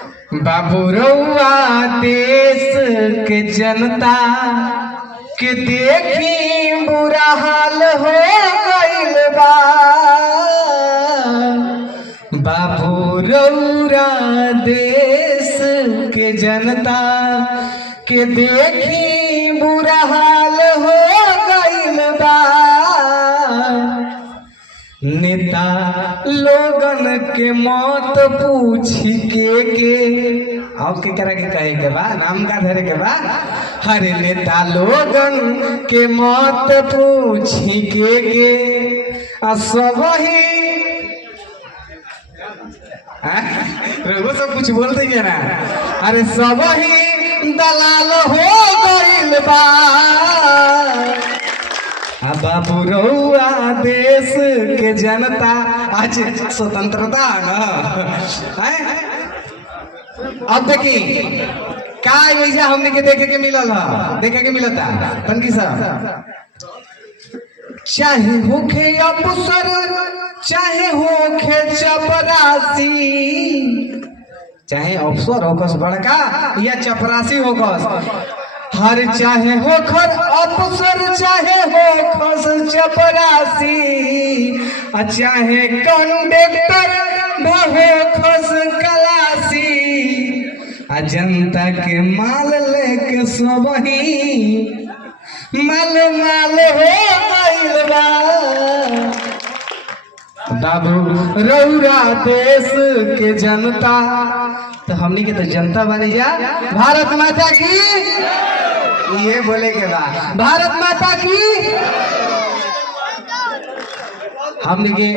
बाबू रउआ देश के जनता के देखी बुरा हाल हो गइल बा। बाबू रउआ देश के जनता के देखी बुरा हाल हो गइल बा। नेता लोगन के मौत पूछी के अब के करा के कहे के बा, नाम का धरे के बा। हरे नेता लोगन के मौत पूछी के सब ही रघु सब कुछ बोलते हैं ना। अरे सब ही दलाल हो गइल बा। बाबू रउआ देश के जनता आज स्वतंत्रता है। अब देखी का वैसा हमने के देखे के मिलल है, देखे के मिलता तनकी साहब। चाहे होखे अफसर चाहे होखे चपरासी, चाहे अफसर होकस बड़का या चपरासी होकस, हर चाहे होखर अफसर चाहे होखस चपरासी, चाहे कंडक्टर होखस खलासी, जनता के माल लेके सब ही माल माल हो गइल बा। बाबू रउआ देश के जनता तो हमनी के तो जनता बनी जा। भारत माता की ये बोले के बाद भारत माता की। हमने के